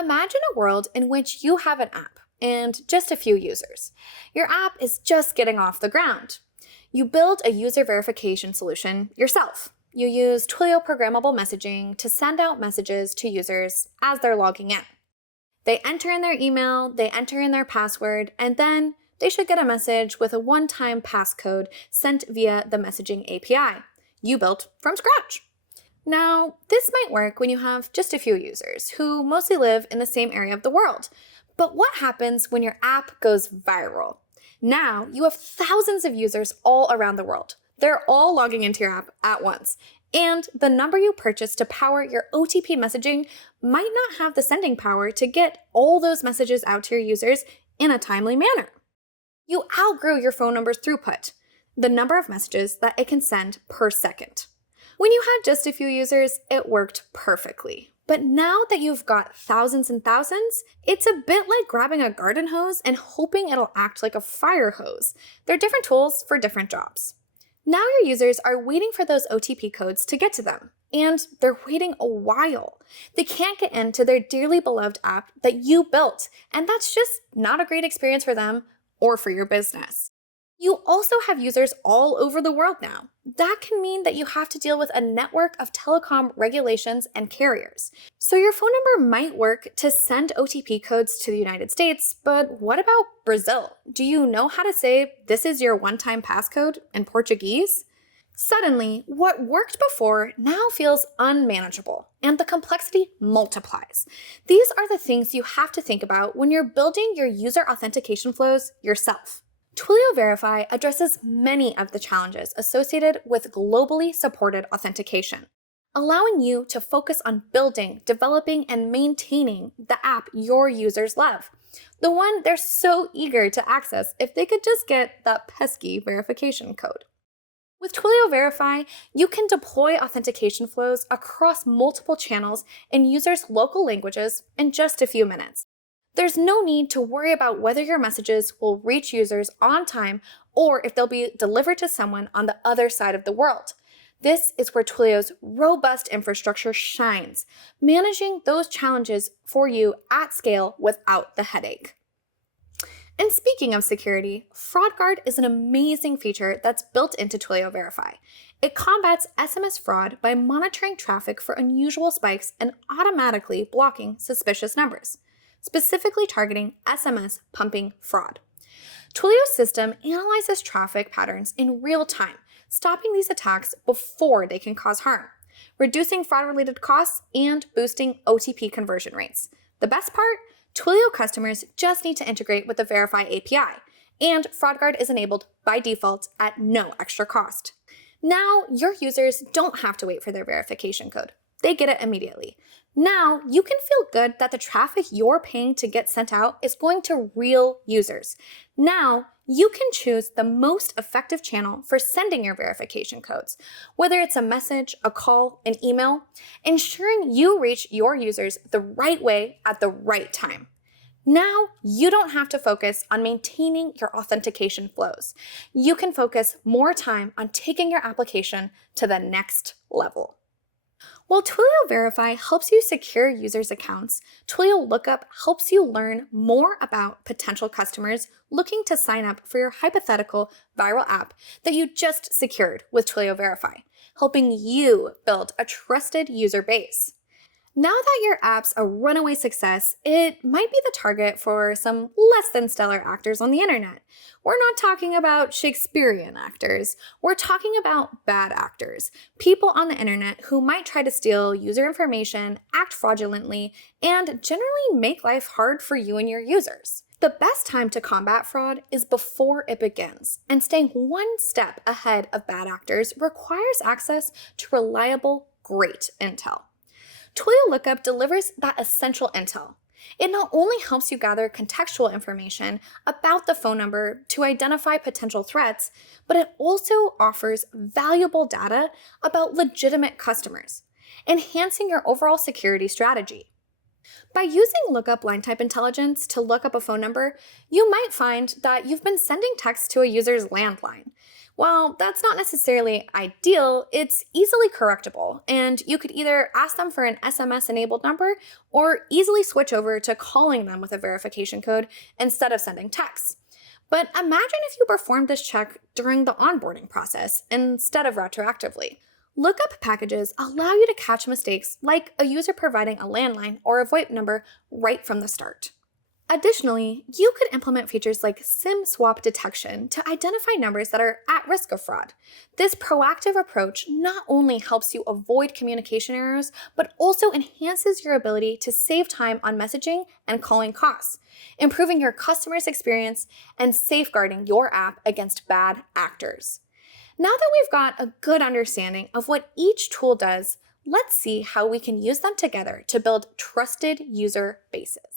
Imagine a world in which you have an app and just a few users. Your app is just getting off the ground. You build a user verification solution yourself. You use Twilio programmable messaging to send out messages to users as they're logging in. They enter in their email, they enter in their password, and then they should get a message with a one-time passcode sent via the messaging API you built from scratch. Now, this might work when you have just a few users who mostly live in the same area of the world. But what happens when your app goes viral? Now, you have thousands of users all around the world. They're all logging into your app at once. And the number you purchased to power your OTP messaging might not have the sending power to get all those messages out to your users in a timely manner. You outgrew your phone number's throughput, the number of messages that it can send per second. When you had just a few users, it worked perfectly. But now that you've got thousands and thousands, it's a bit like grabbing a garden hose and hoping it'll act like a fire hose. They're different tools for different jobs. Now your users are waiting for those OTP codes to get to them, and they're waiting a while. They can't get into their dearly beloved app that you built, and that's just not a great experience for them or for your business. You also have users all over the world now. That can mean that you have to deal with a network of telecom regulations and carriers. So your phone number might work to send OTP codes to the United States, but what about Brazil? Do you know how to say, "This is your one-time passcode" in Portuguese? Suddenly, what worked before now feels unmanageable, and the complexity multiplies. These are the things you have to think about when you're building your user authentication flows yourself. Twilio Verify addresses many of the challenges associated with globally supported authentication, allowing you to focus on building, developing, and maintaining the app your users love, the one they're so eager to access if they could just get that pesky verification code. With Twilio Verify, you can deploy authentication flows across multiple channels in users' local languages in just a few minutes. There's no need to worry about whether your messages will reach users on time or if they'll be delivered to someone on the other side of the world. This is where Twilio's robust infrastructure shines, managing those challenges for you at scale without the headache. And speaking of security, Fraud Guard is an amazing feature that's built into Twilio Verify. It combats SMS fraud by monitoring traffic for unusual spikes and automatically blocking suspicious numbers, specifically targeting SMS pumping fraud. Twilio's system analyzes traffic patterns in real time, stopping these attacks before they can cause harm, reducing fraud-related costs and boosting OTP conversion rates. The best part? Twilio customers just need to integrate with the Verify API, and Fraud Guard is enabled by default at no extra cost. Now, your users don't have to wait for their verification code. They get it immediately. Now, you can feel good that the traffic you're paying to get sent out is going to real users. Now, you can choose the most effective channel for sending your verification codes, whether it's a message, a call, an email, ensuring you reach your users the right way at the right time. Now, you don't have to focus on maintaining your authentication flows. You can focus more time on taking your application to the next level. While Twilio Verify helps you secure users' accounts, Twilio Lookup helps you learn more about potential customers looking to sign up for your hypothetical viral app that you just secured with Twilio Verify, helping you build a trusted user base. Now that your app's a runaway success, it might be the target for some less than stellar actors on the internet. We're not talking about Shakespearean actors. We're talking about bad actors, people on the internet who might try to steal user information, act fraudulently, and generally make life hard for you and your users. The best time to combat fraud is before it begins, and staying one step ahead of bad actors requires access to reliable, great intel. Twilio Lookup delivers that essential intel. It not only helps you gather contextual information about the phone number to identify potential threats, but it also offers valuable data about legitimate customers, enhancing your overall security strategy. By using lookup line type intelligence to look up a phone number, you might find that you've been sending text to a user's landline. While that's not necessarily ideal, it's easily correctable, and you could either ask them for an SMS-enabled number or easily switch over to calling them with a verification code instead of sending texts. But imagine if you performed this check during the onboarding process instead of retroactively. Lookup packages allow you to catch mistakes like a user providing a landline or a VoIP number right from the start. Additionally, you could implement features like SIM swap detection to identify numbers that are at risk of fraud. This proactive approach not only helps you avoid communication errors, but also enhances your ability to save time on messaging and calling costs, improving your customer's experience and safeguarding your app against bad actors. Now that we've got a good understanding of what each tool does, let's see how we can use them together to build trusted user bases.